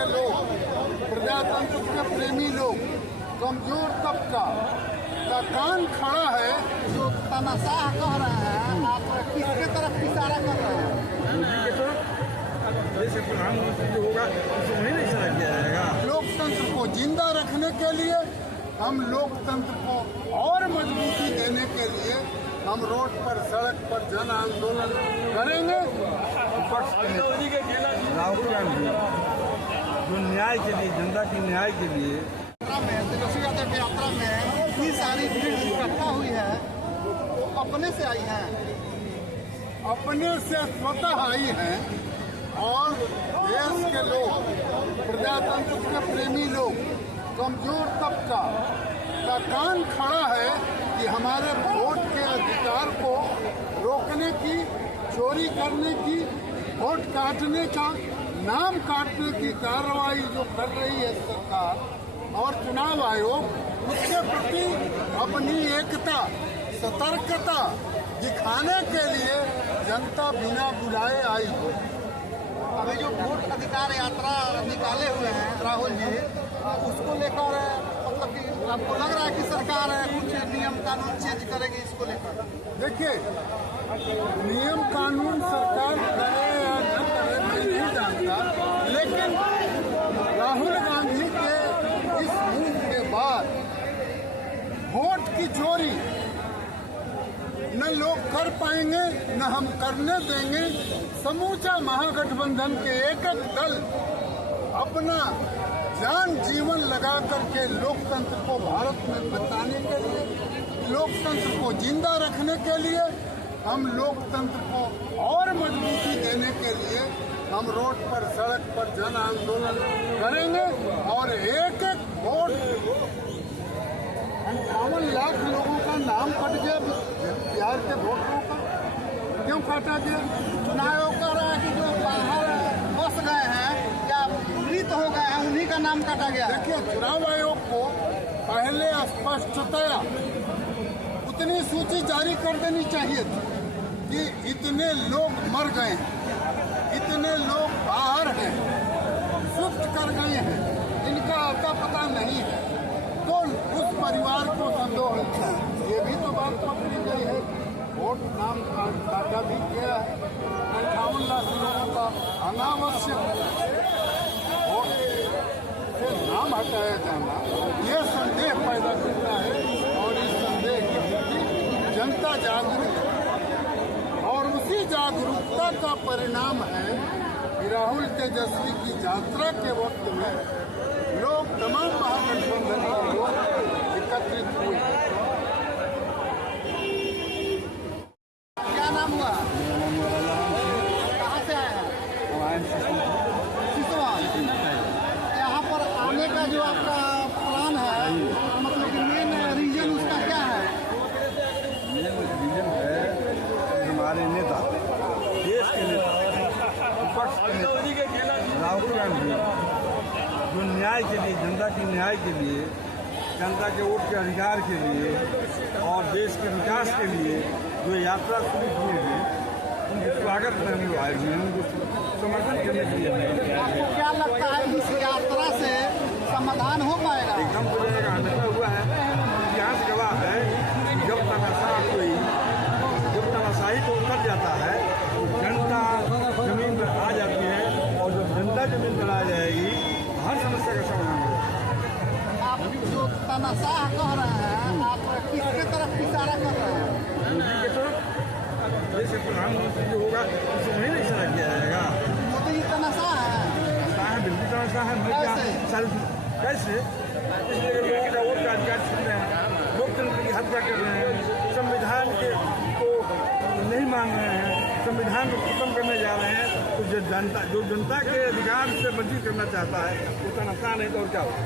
के लोग, प्रजातंत्र के प्रेमी लोग, कमजोर तबका का कान खड़ा है। जो तमाशाह कह रहे हैं, आप किसके तरफ इशारा कर रहे हैं? मोदी के तरफ। जैसे प्रधानमंत्री जो होगा उसे वहीं नहीं इशारा किया जाएगा। लोकतंत्र को जिंदा रखने के लिए, हम लोकतंत्र को और मजबूती देने के लिए हम रोड पर, सड़क पर जन आंदोलन करेंगे। विपक्ष के नेता राहुल गांधी जो न्याय के लिए, जनता की न्याय के लिए तेजस्वी यादव की यात्रा में इतनी सारी भीड़ इकट्ठा हुई है, वो अपने से आई है, अपने से स्वतः आई हैं और देश के लोग, प्रजातंत्र के प्रेमी लोग, कमजोर तबका का कान खड़ा है कि हमारे वोट के अधिकार को रोकने की, चोरी करने की, वोट काटने का, नाम काटने की कार्रवाई जो कर रही है सरकार और चुनाव आयोग, उसके प्रति अपनी एकता, सतर्कता दिखाने के लिए जनता बिना बुलाए आई हो। अभी जो वोट अधिकार यात्रा निकाले हुए हैं राहुल जी, उसको लेकर मतलब कि आपको लग रहा है कि सरकार कुछ नियम कानून चेंज करेगी इसको लेकर? देखिए, नियम कानून सरकार करे या न करे मैं नहीं जानता, लेकिन राहुल गांधी के इस मूव के बाद वोट की चोरी न लोग कर पाएंगे, न हम करने देंगे। समूचा महागठबंधन के एक एक दल अपना जान जीवन लगा करके लोकतंत्र को भारत में बचाने के लिए, लोकतंत्र को जिंदा रखने के लिए, हम लोकतंत्र को और मजबूती देने के लिए हम रोड पर, सड़क पर जन आंदोलन करेंगे। और एक एक वोट, 58 लाख लोगों का नाम कट गया बिहार के वोटरों का। क्यों काटा गया? चुनाव आयोग कह रहा है कि जो बाहर बस गए हैं या मृत हो गए हैं, उन्हीं का नाम काटा गया। देखिए, चुनाव आयोग को पहले स्पष्टतया उतनी सूची जारी कर देनी चाहिए थी कि इतने लोग मर गए हैं, इतने लोग बाहर हैं, शिफ्ट कर गए हैं, इनका अता पता नहीं है, तो उस परिवार को संदेह है। ये भी तो बात पकड़ी गई है। वोट नाम काटा भी गया है। 58 लाख लोगों का अनावश्यक वोट से नाम हटाया जाना, ये संदेह पैदा करता है और इस संदेह के प्रति जनता जागरूक है। और उसी जागरूकता का परिणाम है कि राहुल तेजस्वी की यात्रा के वक्त में लोग, तमाम महागठबंधन के लोग एकत्रित हुए। क्या नाम हुआ? कहाँ से आए हैं? सिसवान। यहाँ पर आने का जो आपका प्लान है, मतलब कि मेन रीजन उसका क्या है? रीजन है हमारे नेता, देश के नेता, विपक्ष के नेता राहुल गांधी जो न्याय के लिए, जनता की न्याय के लिए, जनता के वोट के अधिकार के लिए और देश के विकास के लिए जो यात्रा शुरू किए हैं, उनके स्वागत करने आए हुए हैं, उनको समर्थन करने के लिए। आपको क्या लगता है इस यात्रा से समाधान हो पाएगा? एकदम हो जाएगा, हमेशा हुआ है। इतिहास गवाह है कि जब तमाशाही को उतर जाता है तो जनता जमीन पर आ जाती है, और जब जनता जमीन पर आ जाएगी हर समस्या का समाधान होगा। आप जो तमाशाह कह रहे हैं, आप किसके तरफ इशारा कर रहे हैं? मोदी के तरफ। जैसे प्रधानमंत्री जो होगा उसे वहीं नहीं इशारा किया जाएगा। मोदी जी तमाशाह है? बिल्कुल तमाशा है। कैसे? इसलिए कि वोट का अधिकार छीन रहे हैं, लोकतंत्र की हत्या कर रहे हैं, संविधान को नहीं मान रहे हैं, संविधान को खत्म करने जा रहे हैं। तो जो जनता के अधिकार से वंचित करना चाहता है वो तमाशा नहीं तो और क्या होगा।